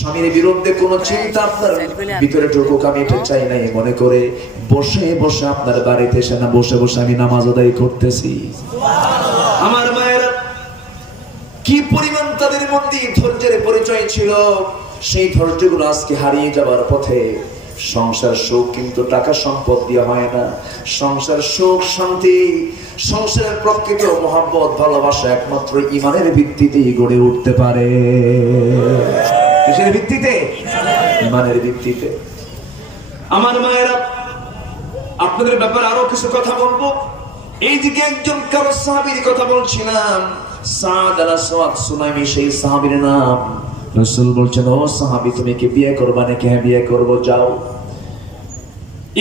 স্বামীর বিরুদ্ধে কোনো চিন্তা আপনার ভিতরে ঢুকুক, আমি এটা চাই নাই মনে করে বসে বসে আপনার বাড়িতে এসে না বসে বসে আমি নামাজ আদায় করতেছি। আমার মায়েরা কি পরিমাণ তাদের মধ্যে ধৈর্যের পরিচয় ছিল, সেই ধৈর্যগুলো আজকে হারিয়ে যাবার পথে। সংসার সুখ কিন্তু টাকা সম্পদ দিয়ে হয় না। সংসার সুখ শান্তি, সংসারের প্রকৃত মহব্বত ভালোবাসা একমাত্র ঈমানের ভিত্তিতেই গড়ে উঠতে পারে। কিসের ভিত্তিতে? ঈমানের ভিত্তিতে। আমার মায়েরা আপনাদের ব্যাপারে আরো কিছু কথা বলবো। এই দিকে একজন কারো সাহাবীর কথা বলছিলাম, সাদ আল-আসওয়াদ সুলাইমি, সেই সাহাবীর নাম। রাসূল বলছেন, ও সাহাবী তুমি কি বিয়ে করবা নাকি? হ্যাঁ বিয়ে করব। যাও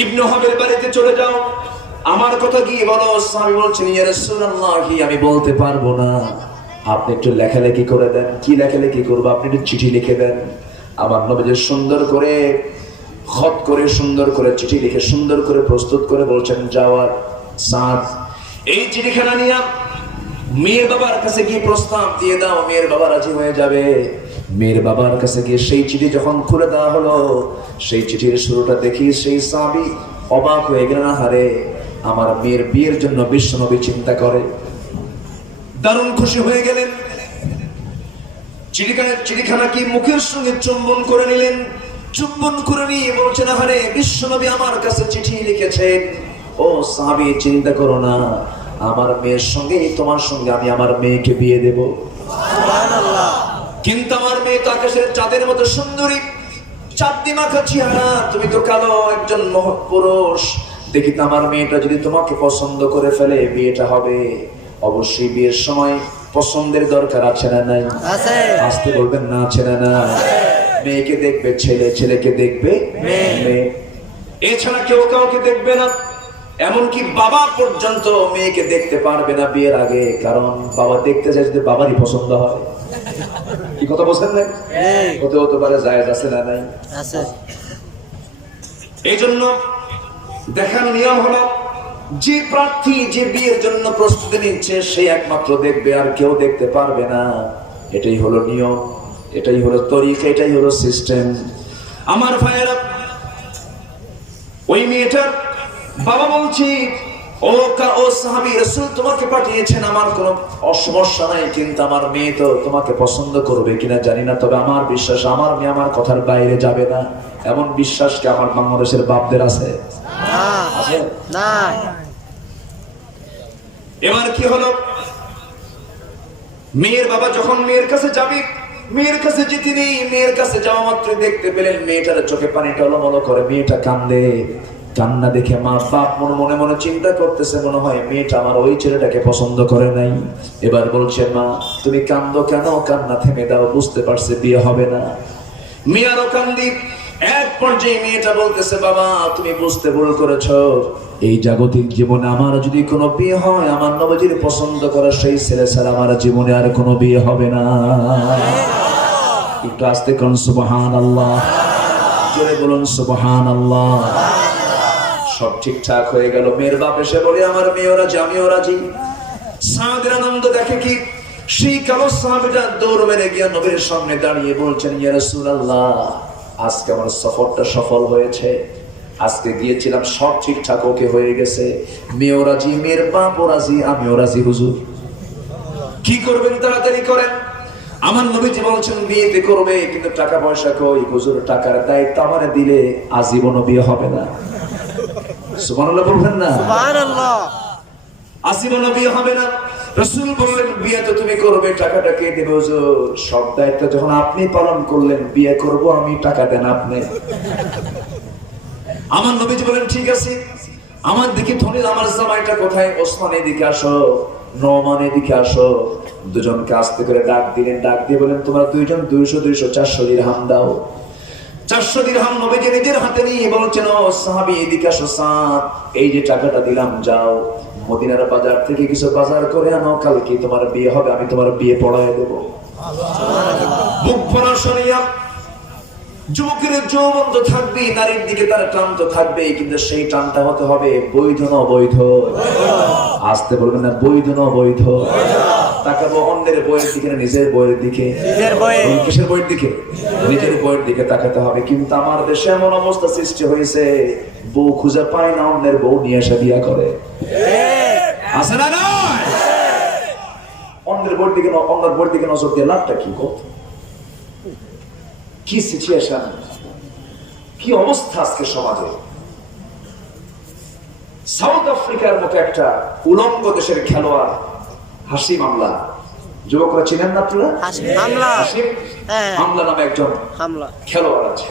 ইবনে ওহাবের বাড়িতে চলে যাও, আমার কথা কি বলো। সাহাবী বলছেন, ইয়া রাসূলুল্লাহ আমি বলতে পারবো না, আপনি একটু লেখালেখি করে দেন। কি লেখালেখি করবো? আপনি একটু চিঠি লিখে দেন। আমার নবীজি সুন্দর করে খত করে সুন্দর করে চিঠি লিখে সুন্দর করে প্রস্তুত করে বলছেন, যাওয়ার সাদ এই চিঠিখানা নিয়ে মেয়ের বাবার কাছে গিয়ে প্রস্তাব দিয়ে দাও, মেয়ের বাবা রাজি হয়ে যাবে। মেয়ের বাবার কাছে গিয়ে সেই চিঠি যখন খুলে দেওয়া হলো, সেই চিঠির শুরুটা দেখি সেই সাহাবী অবাক হয়ে গেলেন, আহারে আমার মেয়ের বিয়ের জন্য বিশ্বনবী চিন্তা করে। দারুণ খুশি হয়ে গেলেন। চিঠিখানা কি মুখের সঙ্গে চুম্বন করে নিলেন। চুম্বন করে নিয়ে বলছেন, আহারে বিশ্বনবী আমার কাছে চিঠি লিখেছেন। ও সাহাবী চিন্তা করো না, আমার মেয়ের সঙ্গে তোমার সঙ্গে আমি আমার মেয়েকে বিয়ে দেব। সুবহানাল্লাহ। কিন্তু আমার মেয়ে তো আকাশের চাঁদের মতো সুন্দরী, চাঁদনি মাখা চেহারা, তুমি তো কালো একজন মহৎ পুরুষ। দেখি তো আমার মেয়েটা যদি তোমাকে পছন্দ করে ফেলে বিয়েটা হবে। অবশ্যই বিয়ের সময় পছন্দের দরকার আছে না নাই? আছে। আসতে বলবেন না, আছে না না? মেয়েকে দেখবে ছেলে, ছেলেকে দেখবে মেয়ে, এছাড়া কেউ কাউকে দেখবে না। এমনকি বাবা পর্যন্ত মেয়েকে দেখতে পারবে না বিয়ের আগে, কারণ বাবা দেখতে চায় যদি বাবারই পছন্দ হয়। কি কথা বলছেন না? হতে হতে পারে, জায়েজ আছে না নাই? আছে। এই জন্য দেখার নিয়ম হলো, যে প্রার্থী যে বিয়ের জন্য প্রস্তুতি নিচ্ছে সে একমাত্র দেখবে, আর কেউ দেখতে পারবে না। এটাই হলো নিয়ম, এটাই হলো তরিকা, এটাই হলো সিস্টেম। আমার ভাইয়েরা, ওই মেয়েটার বাবা বলছি, ও সাহাবী, রাসূল তোমাকে পাঠিয়েছেন, আমার কোনো সমস্যা নাই, কিন্তু আমার মেয়ে তো তোমাকে পছন্দ করবে কিনা জানি না, তবে আমার বিশ্বাস আমার মেয়ে আমার কথার বাইরে যাবে না। এমন বিশ্বাস কি আমার বাংলাদেশের বাপদের আছে? না। এবার কি হলো, মেয়ের বাবা যখন মেয়ের কাছে যাবে, মেয়ের কাছে যেতে নেই, মেয়ের কাছে যাওয়া মাত্র দেখতে পেলেন মেয়েটার চোখে পানি টলমল করে, মেয়েটা কান্দে। কান্না দেখে মা বাপ মনে মনে চিন্তা করতেছে, মনে হয় মেয়েটা আমার ওই ছেলেটাকে পছন্দ করে নাই। এবার বলছে, মা তুমি কান্দো কেন? কান্না থেমে দাও, বুঝতে পারছে বিয়ে হবে না। মেয়েরও কান্দি। এক পর্যায়ে মেয়েটা বলতেছে, বাবা তুমি বুঝতে ভুল করেছো, এই জাগতিক জীবনে আমার যদি কোনো বিয়ে হয়, আমার নবীজির পছন্দ করা সেই ছেলে ছাড়া আমার জীবনে আর কোনো বিয়ে হবে না। একটু আস্তে কোন সুবহানাল্লাহ, জোরে বলুন সুবহানাল্লাহ। সব ঠিকঠাক হয়ে গেল। মেয়ের বাপ এসে বলে, আমার মেয়েও রাজি, আমিও রাজি। সাদের আনন্দ দেখে কি, সেই কালো সাহাবীটা দৌড় মেরে গিয়ে নবীর সামনে দাঁড়িয়ে বলছেন, ইয়া রাসূলুল্লাহ আজকে আমার সফরটা সফল হয়েছে, আজকে গিয়েছিলাম সব ঠিকঠাক ওকে হয়ে গেছে, মেয়েও রাজি, মেয়ের বাপও রাজি, আমিও রাজি হুজুর। কি করবেন? তাড়াতাড়ি করেন। আমার নবীজি বলছেন বিয়েতে করবে, কিন্তু টাকা পয়সা কই? হুজুর টাকার দায়িত্ব আমারে দিলে আজীবন বিয়ে হবে না। সুবহানাল্লাহ বলবেন না? সুবহানাল্লাহ। আজীবন বিয়ে হবে না। রাসূল বললেন, বিয়ে তো তুমি করবে, টাকাটা কে দেবে? হুজুর সব দায়িত্ব যখন আপনি পালন করলেন, বিয়ে করব আমি, টাকা দেন আপনি। আমার নবীজি বলেন, ঠিক আছে, আমার দিকে ধরে, আমার জামাইটা কোথায়? ওসমান এদিকে আসো, নোমান এদিকে আসো। দুজনকে আস্তে করে ডাক দিলেন, ডাক দিয়ে বলেন, তোমরা দুইজন 200 400 দিরহাম দাও। 400 দিরহাম নবীজি নিজের হাতে নিয়ে বলছেন, ও সাহাবী এদিকে আসো, সাদ এই যে টাকাটা দিলাম, যাও মদিনার বাজার থেকে কিছু বাজার করে আনো, কালকে তোমার বিয়ে হবে, আমি তোমার বিয়ে পড়ায় দেবো। বুক ভরা শরিয়া। যুবকের যৌবন তো থাকবেই, নারীর দিকে তার টান তো থাকবেই, কিন্তু সেই টানটা হতে হবে বৈধ না অবৈধ? আসতে বলবেন না, বৈধ না অবৈধ? তাকাবো অন্যের বইয়ের দিকে না নিজের বইয়ের দিকে? কিসের বইয়ের দিকে? নিজের বইয়ের দিকে তাকাতে হবে। কিন্তু আমার দেশে এমন অবস্থা সৃষ্টি হয়েছে, বউ খুঁজে পায় না, অন্যের বউ নিয়ে এসে বিয়া করে। আছে না নয়? অন্যের বইয়ের দিকে, অন্যের বইয়ের দিকে নজর দিয়ে লাভটা কি? কি সিচুয়েশন, কি অবস্থা আজকে সমাজে। সাউথ আফ্রিকার মতো একটা উলঙ্গ দেশের খেলোয়াড় হাশিম আমলা, যুবকরা চিনেন না আপনারা? হাশিম আমলা নামে একজন খেলোয়াড় আছে।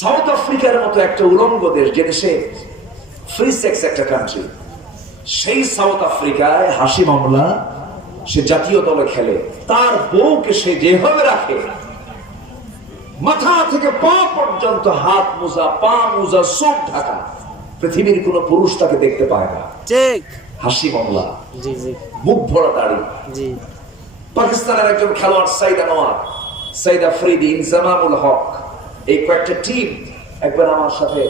সাউথ আফ্রিকার মতো একটা উলঙ্গ দেশ, যে দেশে ফ্রি সেক্স একটা কান্ট্রি, সেই সাউথ আফ্রিকায় হাশিম আমলা সে জাতীয় দলে খেলে। তার বউকে সে যেভাবে রাখে, মাথা থেকে পা পর্যন্ত হাত মোজা, পা মোজা, চোখ ঢাকা, পৃথিবীর কোন পুরুষ তাকে দেখতে পায় না। ঠিক হাশিম আমলা, মুখ ভরা দাড়ি। পাকিস্তানের একজন খেলোয়াড় সাইদ আনোয়ার, সাইদ আফ্রিদি, ইনজামামুল হক, এই কয়েকটা টিম একবার আমার সাথে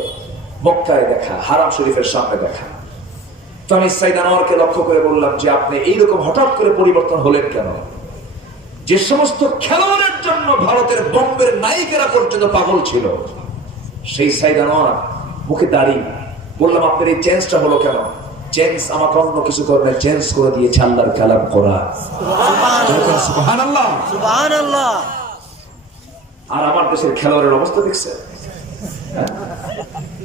মক্কায় দেখা, হারাম শরীফের সামনে দেখা। তো আমি সাইদ আনোয়ারকে লক্ষ্য করে বললাম যে আপনি এইরকম হঠাৎ করে পরিবর্তন হলেন কেন? যে সমস্ত খেলোয়াড়ের জন্য ভারতের বোম্বের নায়িকেরা পর্যন্ত পাগল ছিল, সেই সাইদ আনোয়ার মুখে দাড়ি। বললাম আপনার এই চেঞ্জটা হলো কেন? চেঞ্জ আমাকে অন্য কিছু করে চেঞ্জ করে দিয়েছে আল্লাহর কালাম কোরআন। সুবহানাল্লাহ, সুবহানাল্লাহ। আর আমার দেশের খেলোয়াড়ের অবস্থা দেখছে,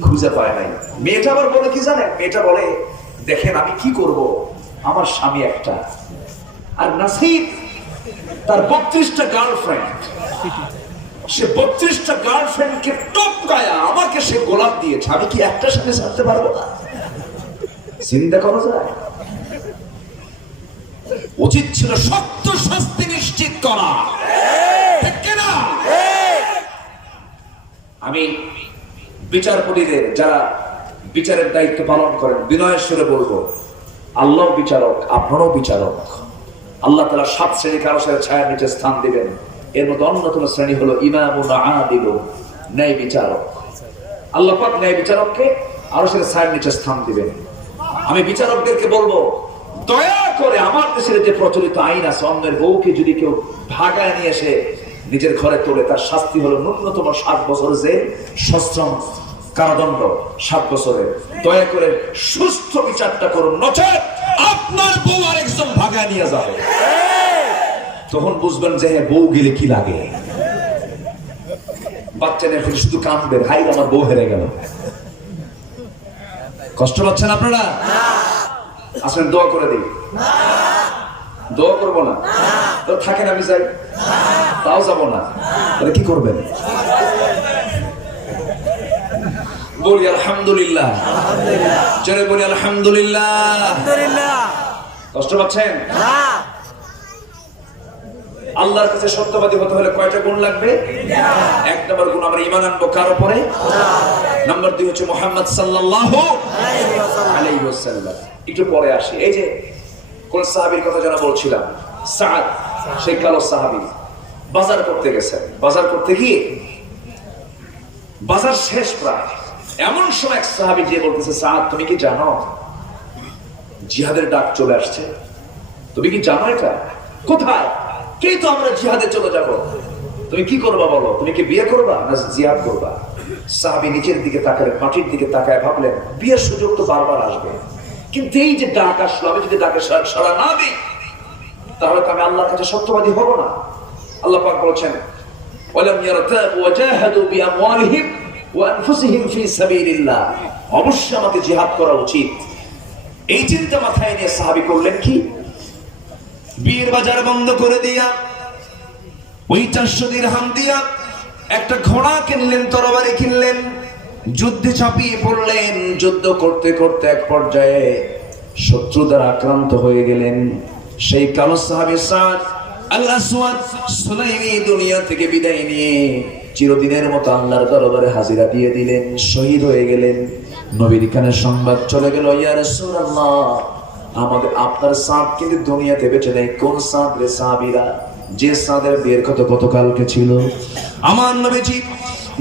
খুঁজে পায় নাই। মেয়েটা আবার বলে কি জানেন? মেয়েটা বলে, দেখেন আমি কি করব, আমার স্বামী একটা, আর নাসিব তার 32টা গার্লফ্রেন্ড, সে 32টা গার্লফ্রেন্ডকে টপকায়া আমাকে সে গোলাপ দিয়েছে, আমি কি একটা সাথে ছাড়তে পারবো না? চিন্তা করা যায়? উচিত ছিল সত্য শাস্তি নিশ্চিত করা, ঠিক কিনা? আমি বিচারপতিদের, যারা বিচারের দায়িত্ব পালন করেন, বিনয়ের সুরে বলবো, আল্লাহ বিচারক, আপনারাও বিচারক। আল্লাহ তাআলা 7 শ্রেণীকে আরশের ছায়ার নিচে স্থান দিবেন। এর মধ্যে অন্যতম শ্রেণী হলো ইমামুন আদিল, ন্যায় বিচারক। আল্লাহ পাক ন্যায় বিচারককে আরশের ছায়ার নিচে স্থান দিবেন। আমি বিচারকদেরকে বলবো, দয়া করে আমার দেশের যে প্রচলিত আইন আছে, অন্যের বউকে যদি কেউ ভাগায় নিয়ে এসে নিজের ঘরে তোলে, তার শাস্তি হলো ন্যূনতম 7 বছর জেল, সশ্রম কারাদণ্ড 7 বছরের। দয়া করে সুস্থ বিচারটা করুন, নচেত আপনার বউ আরেকজন ভাগায় নিয়ে যাবে, তখন বুঝবেন যে বউ গেলে কি লাগে। বাচ্চা নিয়ে ফিরে শুধু কাঁদবেন, হাই আমার বউ হেরে গেল। কষ্ট পাচ্ছেন আপনারা? আসেন দোয়া করে দিই। দোয়া করবো না তো থাকেন, আমি যাই, তাও যাবো না, তাহলে কি করবেন? বলি আলহামদুলিল্লাহ, জোরে বলি আলহামদুলিল্লাহ। কষ্ট পাচ্ছেন? আল্লাহর কাছে সত্যবাদী হতে হলে কয়টা গুণ লাগবে? 1 নম্বর গুণ, আমরা ঈমান আনবো কার উপরে? নাম্বার 2 হচ্ছে মুহাম্মদ সাল্লাল্লাহু আলাইহি ওয়াসাল্লাম। একটু পরে আসি। এই যে কোন সাহাবীর কথা যেন বলছিলাম, সাদ, সেই কালো সাহাবী বাজার করতে গেছেন। বাজার করতে গিয়ে বাজার শেষ প্রায়, এমন সময় এক সাহাবী যে বলতেছে, সাদ তুমি কি জানো জিহাদের ডাক চলে আসছে? তুমি কি জানো এটা? কোথায়? কে? তো আমরা জিহাদে চলে যাব। তুমি কি করবা বলো? তুমি কি বিয়ে করবা না জিহাদ করবা? সাহাবী নিচের দিকে তাকালেন, মাটির দিকে তাকায় ভাবলেন, বিয়ের সুযোগ তো বারবার আসবে, কিন্তু এই যে ডাক আসলো, আমি যদি ডাকে সাড়া না দিই, তাহলে তো আমি আল্লাহর কাছে সত্যবাদী হব না। আল্লাহ পাক বলেছেন, ওয়ালাম ইয়ারতাবু ওয়াজাহাদু বিআমওয়ালিহিম ওয়া আনফুসিহিম ফি সাবিলিল্লাহ, অবশ্যই আমাকে জিহাদ করা উচিত। এই চিন্তা মাথায় নিয়ে সাহাবী করলেন কি, বীর বাজার বন্ধ করে দিয়া ওই 400 দিরহাম দিয়া একটা ঘোড়া কিনলেন, তরবারি কিনলেন, যুদ্ধে ঝাঁপিয়ে পড়লেন। যুদ্ধ করতে করতে এক পর্যায়ে শত্রু দ্বারা আক্রান্ত হয়ে গেলেন। সেই কালো সাহাবী সাদ আল আসওয়াদ সুলাইমি দুনিয়া থেকে বিদায় নিয়ে চিরদিনের মতো আল্লাহর দরবারে হাজিরা দিয়ে দিলেন, শহীদ হয়ে গেলেন। নবীর কানে সংবাদ চলে গেল, ইয়া রাসূলুল্লাহ, আমাদের আপনার সাদ কিন্তু দুনিয়াতে বেঁচে নেই। কোন সাদ রে সাহাবীরা? যে সাদের বিয়ের কত গতকালকে ছিল। আমার নবীজি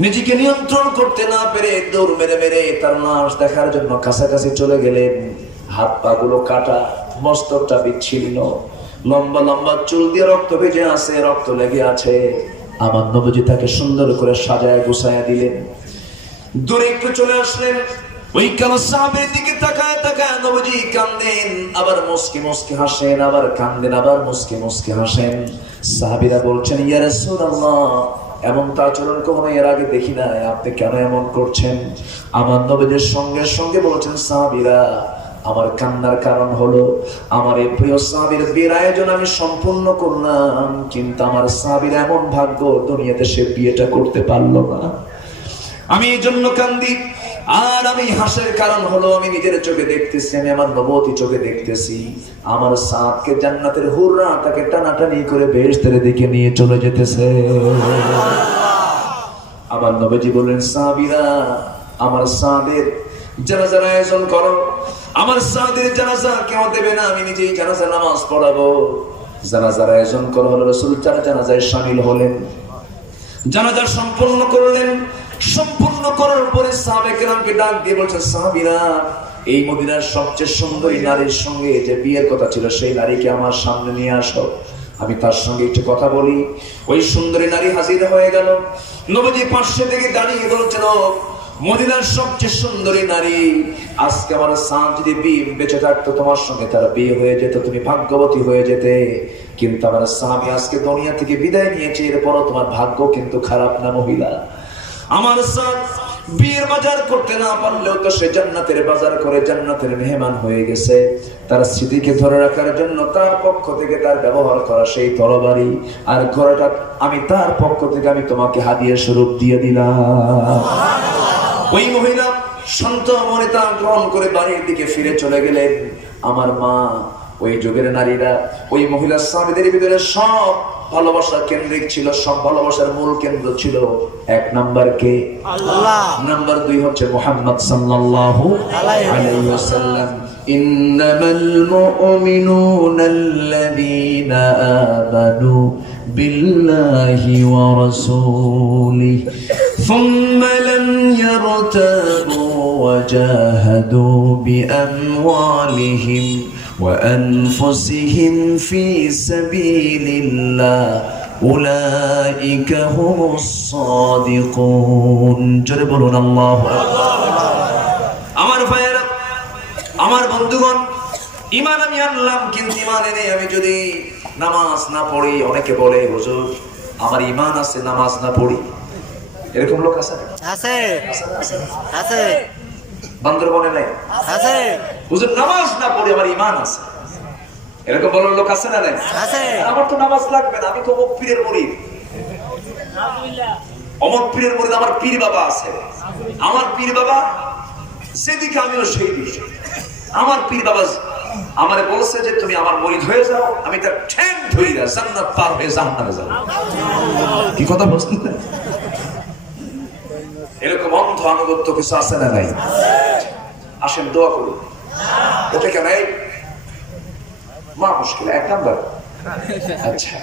নিজেকে নিয়ন্ত্রণ করতে না পেরে দৌড় মেরে মেরে তার লাশ দেখার জন্য কাছাকাছি চলে গেলেন। হাত পা গুলো কাটা, মস্তকটা বিচ্ছিন্ন। লম্বা লম্বা চুল দিয়ে রক্ত ভেজে আছে, রক্ত লেগে আছে। আমার নবীজি তাকে সুন্দর করে সাজায় গুছায়া দিলেন। দূরে একটু চলে আসলেন, ওই কালো সাহাবীর দিকে তাকায় তাকায় নবীজি কান্দেন, আবার মুস্কি মুস্কি হাসেন, আবার কান্দেন, আবার মুস্কি মুস্কি হাসেন। সাহাবীরা বলছেন, ইয়া রাসূলুল্লাহ, এমন তো আচরণ কখনো এর আগে দেখি না, আপনি কেন এমন করছেন? আমার নবীজির সঙ্গে সঙ্গে বলছেন, সাহাবীরা, আমার কান্নার কারণ হলো আমার এই প্রিয় সাহাবীর বিয়ের আয়োজন আমি সম্পূর্ণ করলাম, কিন্তু আমার সাহাবীর এমন ভাগ্য, দুনিয়াতে সে বিয়েটা করতে পারলো না। আমি এই জন্য কান্দি। আর আমি হাসের কারণ হলো আমি নিজের চোখে দেখতেছি, আমি আমার নবতী চোখে দেখতেছি আমার সাদকে জান্নাতের হুররা তাকে টানাটানি করে বেহেশতের দিকে নিয়ে চলে যেতেছে। আমার নবীজি বললেন, সাহাবীরা, আমার সাদের জানাজার আয়োজন করো। আমার সাদের জানাজা কেউ দেবে না, আমি নিজেই জানাজা নামাজ পড়াবো। জানাজার আয়োজন করা হলো। রাসূল জানাজায় শামিল হলেন, জানাজা সম্পূর্ণ করলেন। সম্পূর্ণ করার পরে সাহাবে কেরামকে ডাক দিয়ে বলছেন, সাহাবীরা, এই মদিনার সবচেয়ে সুন্দরী নারীর সঙ্গে যে বিয়ের কথা ছিল সেই নারীকে আমার সামনে নিয়ে আসো, আমি তার সঙ্গে একটু কথা বলি। ওই সুন্দরী নারী হাজির হয়ে গেল। নবীজি পাশে থেকে দাঁড়িয়ে বলছেন, মদিনার সবচেয়ে সুন্দরী নারী, আজকে আমার সাদ যদি বেঁচে থাকতো তোমার সঙ্গে তার বিয়ে হয়ে যেত, তুমি ভাগ্যবতী হয়ে যেতে। কিন্তু আমার স্বামী আজকে দুনিয়া থেকে বিদায় নিয়েছে, এরপরও তোমার ভাগ্য কিন্তু খারাপ না মহিলা। আমার সাদ বিয়ের বাজার করতে না পারলেও তো সে জান্নাতের বাজার করে জান্নাতের মেহমান হয়ে গেছে। তার স্মৃতিকে ধরে রাখার জন্য তার পক্ষ থেকে তার ব্যবহার করা সেই তরবারি আর ঘোড়াটা আমি তার পক্ষ থেকে আমি তোমাকে হাদিয়া স্বরূপ দিয়ে দিলাম। ওই মহিলা শান্ত মনে তা গ্রহণ করে বাড়ির দিকে ফিরে চলে গেলেন। আমার মা, ওই যুগের নারীরা ওই মহিলা স্বামীদের ভিতরে সব ভালোবাসা কেন্দ্রিক ছিল, সব ভালোবাসার মূল কেন্দ্র ছিল এক নাম্বার কে? আল্লাহ। নাম্বার 2 হচ্ছে মুহাম্মদ সাল্লাল্লাহু আলাইহি ওয়াসাল্লাম। ইন্নামাল মুমিনুনা আল্লাযীনা আমানু বিল্লাহি ওয়া রাসূলিহি সুম্মা লাম ইয়ারতাবু ওয়া জাহাদু বিআমওয়ালিহিম وأنفسهم في سبيل الله أولئك هم الصادقون জোরে বলুন আল্লাহু আকবার। আমার ভাইয়েরা, আমার বন্ধুগণ, ঈমান আমি আনলাম, কিন্তু ঈমান এনে আমি যদি নামাজ না পড়ি, অনেকে বলে হুজুর আমার ঈমান আছে নামাজ না পড়ি, এরকম লোক আছে? আছে আছে। বান্দরবনে নাই? আছে। হুজুর নামাজ না পড়ি আমার ঈমান আছে, এরকম বলার লোক আছে না নাই? আছে। আমার তো নামাজ লাগবে না, আমি তো অমুক পীরের মুরিদ। অমুক পীরের মুরিদ, আমার পীর বাবা আছে। আমার পীর বাবা যেদিকে আমিও সেই দিকে। আমার পীর বাবা আমারে বলছে যে তুমি আমার মুরিদ হয়ে যাও, আমি তার ঠ্যাং ধইরা জান্নাত পার হয়ে জাহান্নামে যাব। কি কথা বুঝতে? এরকম অন্ধ আনুগত্য কিছু আছে না নাই? আসেন দোয়া করুন। ওটা কেন মা মুশকিল 1 নাম্বার। আচ্ছা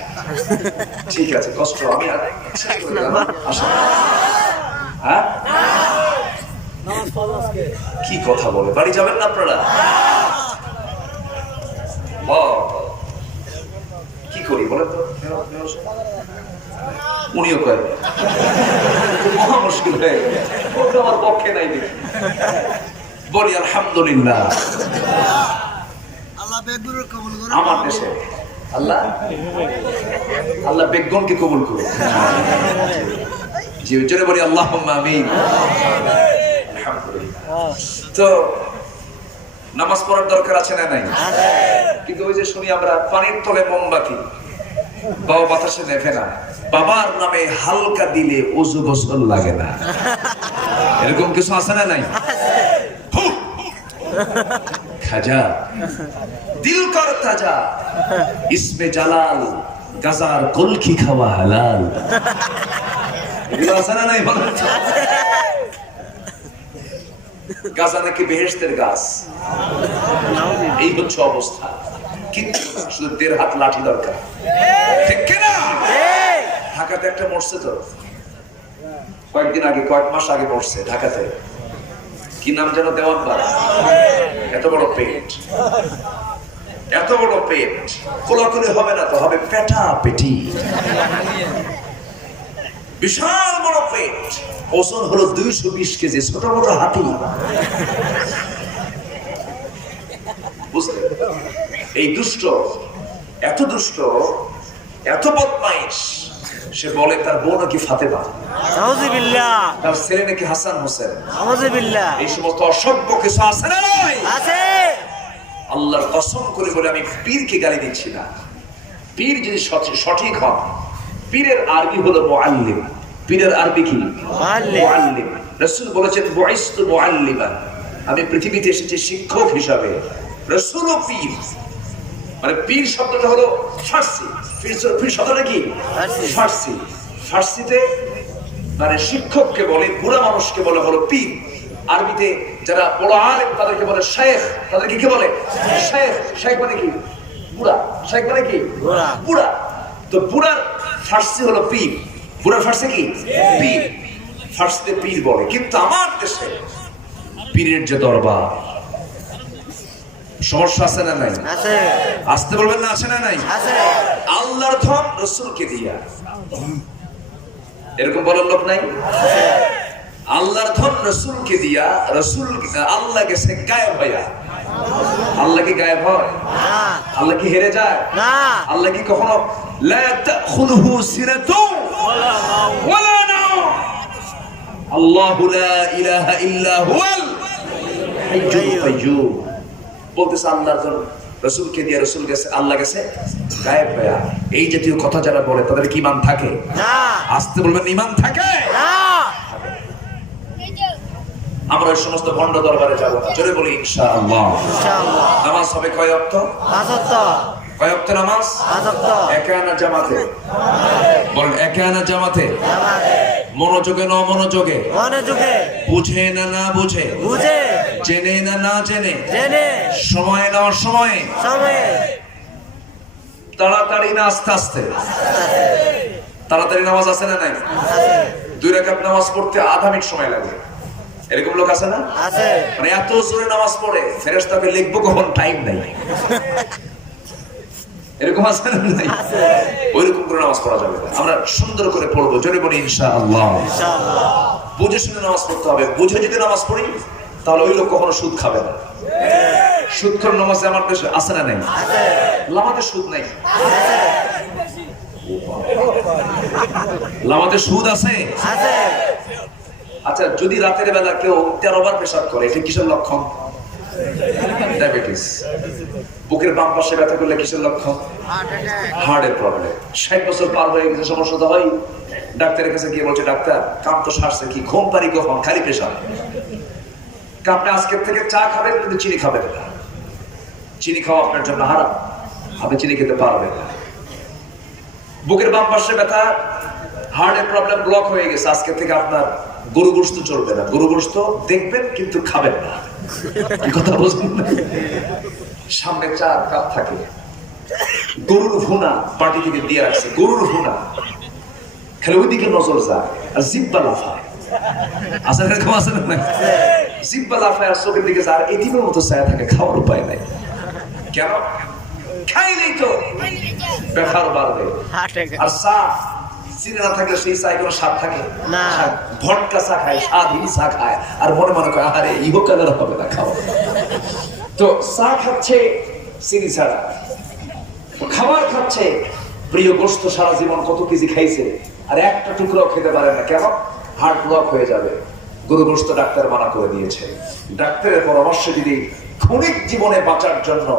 ঠিক আছে, কষ্ট আমি হ্যাঁ কি কথা বলে, বাড়ি যাবেন না আপনারা? কি করি বলেন তো? উনিও করেন, মহা মুশকিল হয়ে আমার পক্ষে নাই। দেখি বলি আলহামদুলিল্লাহ, আমার দেশে আল্লাহ আল্লাহ বেগমকে কবুল করুন। জি জোরে বলি আল্লাহুম্মা আমিন। তো নামাজ পড়ার দরকার আছে না নাই? কিন্তু ওই যে শুনি আমরা পানির তলে মোমবাতি, বাবা বাতাসে নেভে না, বাবার নামে হালকা দিলে ওযু গোসল লাগে না, এরকম কিছু আছে না নাই? খাজা দিল কর তাজা, ইসমে জালাল, গাজার কলকি খাওয়া হালাল, এগুলো আছে না নাই? গাজা নাকি বেহেশতের গাছ, এই হচ্ছে অবস্থা। কিন্তু শুধু 1.5 হাত লাঠি দরকার, ঠিক কিনা? ঢাকাতে একটা মরছে তো কয়েকদিন আগে, কয়েক মাস আগে মরছে ঢাকাতে, কি নাম যেন, দেওয়ান বাড়া, এত বড় পেট, এত বড় পেট, কোলাকুলি হবে না তো, হবে পেটা পেটি। বিশাল বড় পেট, ওজন হলো 220 কেজি, ছোট বড় হাতি। বুঝলেন? এই দুষ্ট, এত দুষ্ট, এত বদমাইশ, সে বলে তার বোন নাকি ফাতেমা, নাউযুবিল্লাহ, তার ছেলে নাকি হাসান হোসেন। নাউযুবিল্লাহ। এই সমস্ত অসভ্য কিছু আছে না নাই? আছে। আল্লাহর কসম করে বলে আমি পীরকে গালি দিচ্ছি না। পীর যদি সঠিক হন, পীরের আরবি হলো মুআল্লিম। পীরের আরবি কি? মুআল্লিম। রাসূল বলেছেন বুইসতু মুআল্লিমান, আমি পৃথিবীতে এসেছি শিক্ষক হিসাবে। রাসূলও পীর, মানে পীর শব্দটা হলো ফার্সি। পীর শব্দটা কি? ফার্সি। ফার্সিতে মানে শিক্ষককে বলে, বুড়া মানুষকে বলে হলো পীর। আরবিতে যারা বড় আলেম তাদেরকে বলে শেখ। তাদেরকে কি বলে? শেখ। শেখ মানে কি? বুড়া। শেখ মানে কি? বুড়া। তো বুড়ার ফার্সি হলো পীর। বুড়ার ফার্সি কি? পীর। ফার্সিতে পীর বলে। কিন্তু আমার দেশে পীরের যে দরবার, সমস্যা আছে না নাই? আছে। আসতে বলবেন না, আছে না নাই? আছে। আল্লাহর ধন রাসূলকে দিয়া, এরকম বলার লোক নাই? আল্লাহর ধন রাসূলকে দিয়া, রাসূল আল্লাহ গেছে গায়েব হইয়া। আল্লাহ কি গায়েব হয়? না। আল্লাহ কি হেরে যায়? না। আল্লাহ কি কখনো লা তাখুযুহু সিনাতু ওয়ালা নাওম, আল্লাহু লা ইলাহা ইল্লা হুয়াল হাইয়ুল কাইয়্যুম। বলতেছে আল্লাহর ধন রাসূলকে দিয়া, রাসূল গেছে, আল্লাহ গেছে গায়েব হইয়া। এই জাতীয় কথা যারা বলে তাদের কি ঈমান থাকে? না। আসতে বলবেন ঈমান থাকে? না। আমরা ওই সমস্ত ভণ্ড দরবারে যাব না। জোরে বলি ইনশাআল্লাহ। ইনশাআল্লাহ। নামাজ হবে কয় ওয়াক্ত? 5 ওয়াক্ত। কয় ওয়াক্ত নামাজ? 5 ওয়াক্ত। একা না জামাতে? বলেন একা না জামাতে? জামাতে। মনোযোগে না অমনোযোগে? মনোযোগে। বুঝে না না বুঝে? বুঝে। জেনে না না জেনে? জেনে। সময় না অসময়ে? সময়ে। তাড়াতাড়ি না আস্তে আস্তে? তাড়াতাড়ি নামাজ আছে না নাই? আছে। 2 রাকাত নামাজ পড়তে আধা মিনিট সময় লাগে, এরকম লোক আছে না? আছে। মানে এত জোরে নামাজ পড়ে ফেরেশতাকে লিখবো কখন, টাইম নাই। এরকম আছে না নাই? ওইরকম করে নামাজ পড়া যাবে না। আমরা সুন্দর করে পড়বো, জোরে বলি ইনশাআল্লাহ। ইনশাআল্লাহ। বুঝে শুনে নামাজ পড়তে হবে। বুঝে যদি নামাজ পড়ি তাহলে ওই লোক কখনো সুদ খাবে না। সুদখোর নামাজে আমার দেশে আছে না নাই? আছে। লামাতে সুদ নাই? লামাতে সুদ আছে? আছে। আচ্ছা, যদি রাতের বেলা কেউ 13 বার পেশাব করে, এটা কিসের লক্ষণ? ডায়াবেটিস। বুকের বাম পাশে ব্যথা করলে কিসের লক্ষণ? হার্টের প্রবলেম। 60 বছর পার হয়ে গেছে, সমস্যা তো হয়। ডাক্তারের কাছে গিয়ে বলছে, ডাক্তার কাম তো সারছে, কি ঘুম পারি কখন, খালি পেশাব। আপনি আজকের থেকে চা খাবেন কিন্তু চিনি খাবেন না। চিনি খাওয়া আপনার জন্য হারাম, আপনি চিনি খেতে পারবেন না। বুকের বাম পাশে ব্যথা, হার্টের প্রবলেম, ব্লক হয়ে গেছে, আজকে থেকে আপনার গরু গোশত চলবে না। গরু গোশত দেখবেন কিন্তু খাবেন না। এই কথা বুঝবেন না? সামনে 4 কাপ থাকে, গরুর ভুনা পার্টি থেকে দিয়ে রাখছে, গরুর ভুনা, খালি ওইদিকে নজর যায় আর জিব্বা লাফায়। আসলে এরকম আছে না? জিব্বা লাফায় আর চোখের দিকে যায়, এদিনের মতো ছায়া থাকে, খাওয়ার উপায় নাই। কেন? খাইলেই তো ব্যথার বাড়বে। আর চা চিনি না থাকলে সেই চায় কোনো স্বাদ থাকে না। ভটকা চা খায়, স্বাদহীন চা খায়, আর মনে মনে করে আরে ইহকালের হবে না খাওয়া। তো চা খাচ্ছে চিনি ছাড়া, খাবার খাচ্ছে, প্রিয় গোশত সারা জীবন কত কেজি খাইছে, আর একটা টুকরাও খেতে পারে না। কেন? হার্ট ব্লক হয়ে যাবে। গরু গোশত ডাক্তার মানা করে দিয়েছে। ডাক্তারের পরামর্শ যদি ক্ষণিক জীবনে বাঁচার জন্য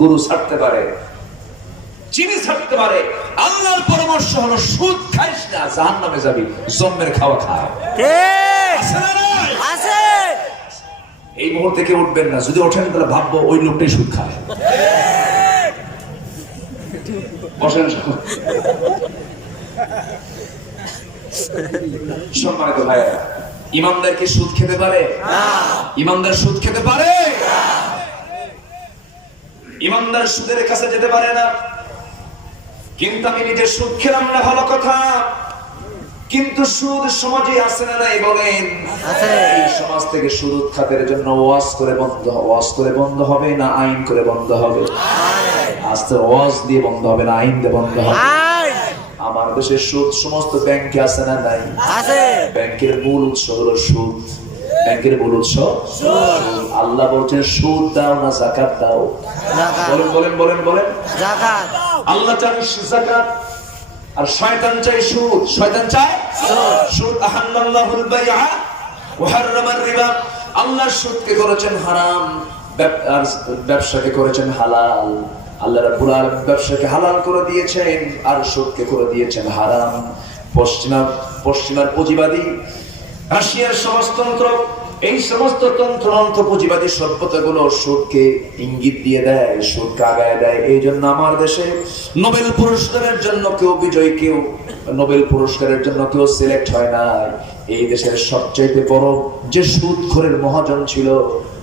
গরু ছাড়তে পারে, চিনি ছাড়তে পারে, আল্লাহর পরামর্শ হলো সুদ খাইস না, জাহান্নামে যাবি, জন্মের খাওয়া খায়। আছে। এই মুহূর্তে কেউ উঠবেন না, যদি ওঠেন তাহলে ভাববো ওই লোকটাই সুদ খায়। বসেন। সম্মানিত ভাইয়া, ইমানদার কি সুদ খেতে পারে? ইমানদার সুদ খেতে পারে? ইমানদার সুদের কাছে যেতে পারে না। কিন্তু আমি নিজে সুদ খেলাম না, ভালো কথা, কিন্তু সুদ সমাজে আছে না নাই বলেন? এই সমাজ থেকে সুদ খাতের জন্য ওয়াজ করে বন্ধ হবে না আইন করে বন্ধ হবে? আস্তে ওয়াজ দিয়ে বন্ধ হবে না, আইন দিয়ে বন্ধ হবে। আই আমার দেশে সুদ সমস্ত ব্যাংকে আছে না নাই? আছে। ব্যাংকের মূল উৎস হলো সুদ। ব্যাংকের মূল উৎস সুদ। আল্লাহ বলছেন সুদ দাও না যাকাত দাও? যাকাত। বলেন বলেন বলেন বলেন। যাকাত। আল্লাহ চান যাকাত আর শয়তান চায় সুদ। শয়তান চায় সুদ। আহাল্লাল্লাহুল বাইআ ওয়া হারামার রিবা। আল্লাহ সুদকে করেছেন হারাম, আর ব্যবসাকে করেছেন হালাল। আল্লাহ রাব্বুল আলামিন ব্যবসাকে হালাল করে দিয়েছেন আর সুদকে করে দিয়েছেন হারাম। পশ্চিমার পুঁজিবাদী, রাশিয়ার সমাজতন্ত্র, এই সমস্ত তন্ত্র পুঁজিবাদী সভ্যতাগুলো সুদকে ইঙ্গিত দিয়ে দেয়, সুদকে আগায় দেয়। এই জন্য আমার দেশে নোবেল পুরস্কারের জন্য কেউ বিজয়ী, কেউ নোবেল পুরস্কারের জন্য কেউ সিলেক্ট হয় না। এই দেশের সবচেয়ে বড় যে সুদখোরের মহাজন ছিল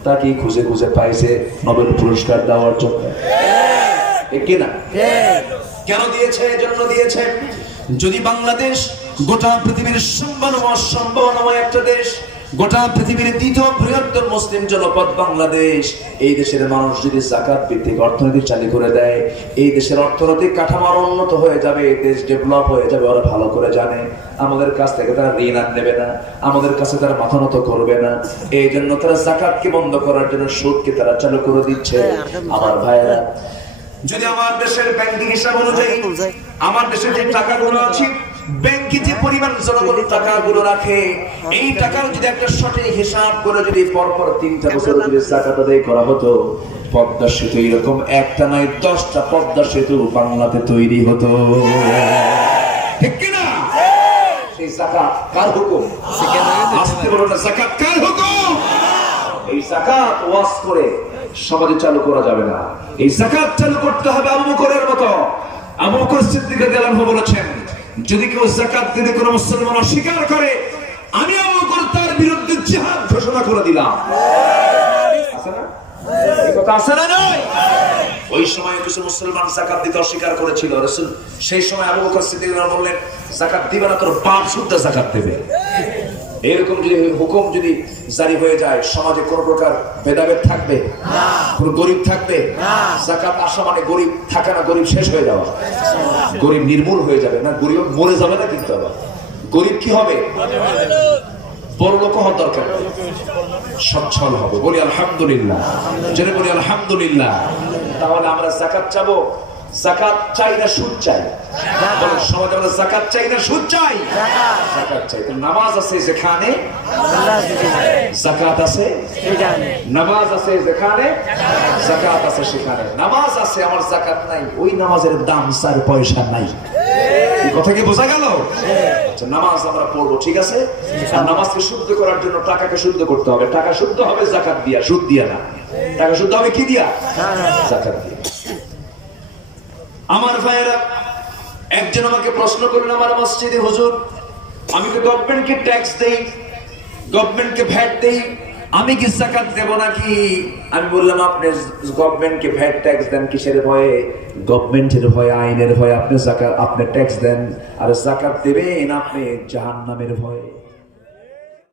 তাকে খুঁজে খুঁজে পাইছে নোবেল পুরস্কার দেওয়ার জন্য। কিনা? কেন দিয়েছে? এই জন্য দিয়েছে, যদি বাংলাদেশ গোটা পৃথিবীর সম্ভাবনাময় একটা দেশ, গোটা পৃথিবীর দ্বিতীয় বৃহত্তম মুসলিম জনপদ বাংলাদেশ, এই দেশের মানুষ যদি যাকাত ভিত্তিক অর্থনীতি চালু করে দেয়, এই দেশের অর্থনৈতিক কাঠামো উন্নত হয়ে যাবে, দেশ ডেভেলপ হয়ে যাবে। ওরা ভালো করে জানে আমাদের কাছ থেকে তারা ঋণ আর নেবে না, আমাদের কাছে তারা মাথা নত করবে না। এই জন্য তারা যাকাতকে বন্ধ করার জন্য সুদকে তারা চালু করে দিচ্ছে। আমার ভাইয়েরা, যদি আমার দেশের ব্যাংকিং হিসাব অনুযায়ী আমার দেশের যে টাকাগুলো আছে, ব্যাংকে যে পরিমাণ জনগণ টাকাগুলো রাখে, এই টাকার যদি একটা সঠিক হিসাব করে যদি পরপর 3টা বছর যদি যাকাত আদায় করা হতো, পদ্মা সেতু এরকম একটা নয় 10টা পদ্মা সেতু বাংলাতে তৈরি হতো। ঠিক কিনা? এই যাকাত কার হুকুম? আসতে বলো না, যাকাত কার হুকুম? এই যাকাত ওয়াজ করে সমাজে চালু করা যাবে না। এই যাকাত চালু করতে হবে আবু বকরের মতো। আবু বকর সিদ্দিক রাদিয়াল্লাহু আনহু বলেছেন, যদি কেউ যাকাত দিতে কোনো মুসলমান অস্বীকার করে, আমি আবু বকর তার বিরুদ্ধে জিহাদ ঘোষণা করে দিলাম। আছে না? এই কথা আছে না নয়? ওই সময় কিছু মুসলমান যাকাত দিতে অস্বীকার করেছিল। রাসূল সেই সময় আবু বকর সিদ্দিক রাদিয়াল্লাহু আনহু বললেন, যাকাত দিবা না, তোর বাপ শুদ্ধ যাকাত দেবে। এরকম যদি হুকুম যদি জারি হয়ে যায়, সমাজে কোন প্রকার ভেদাভেদ থাকবে না, কোন গরিব থাকবে না। যাকাত আসা মানে গরিব থাকে না, গরিব শেষ হয়ে যাওয়া, গরিব নির্মূল হয়ে যাবে না, গরিব মরে যাবে না। কিন্তু আবার গরিব কি হবে? বড় লোক হওয়ার দরকার, সচ্ছল হবে। বলি আলহামদুলিল্লাহ, জেনে বলি আলহামদুলিল্লাহ। তাহলে আমরা যাকাত চাবো, যাকাত চাই না সুদ চাই? সমাজে আমরা যাকাত চাই না সুদ চাই? যাকাত চাই। তো নামাজ আছে যেখানে যাকাত আছে, নামাজ আছে যেখানে যাকাত আছে সেখানে। নামাজ আছে, আমার যাকাত নাই, ওই নামাজের দাম 4 পয়সা নাই। এই কথা কি বোঝা গেল? আচ্ছা, নামাজ আমরা পড়বো, ঠিক আছে। আর নামাজকে শুদ্ধ করার জন্য টাকাকে শুদ্ধ করতে হবে। টাকা শুদ্ধ হবে যাকাত দিয়া, সুদ দিয়া না। টাকা শুদ্ধ হবে কি দিয়া? যাকাত দিয়া। আমার ভাইয়েরা, একজন আমাকে প্রশ্ন করলেন আমার মসজিদে, হুজুর আমি তো গভর্নমেন্টকে ট্যাক্স দেই, গভর্নমেন্টকে ভ্যাট দেই, আমি কি যাকাত দেব নাকি? আমি বললাম, আপনি গভর্নমেন্টকে ভ্যাট ট্যাক্স দেন কিসের ভয়ে? গভর্নমেন্টের ভয়ে, আইনের ভয়ে আপনি যাকাত, আপনি ট্যাক্স দেন। আর যাকাত দেবেন আপনি জাহান্নামের ভয়ে।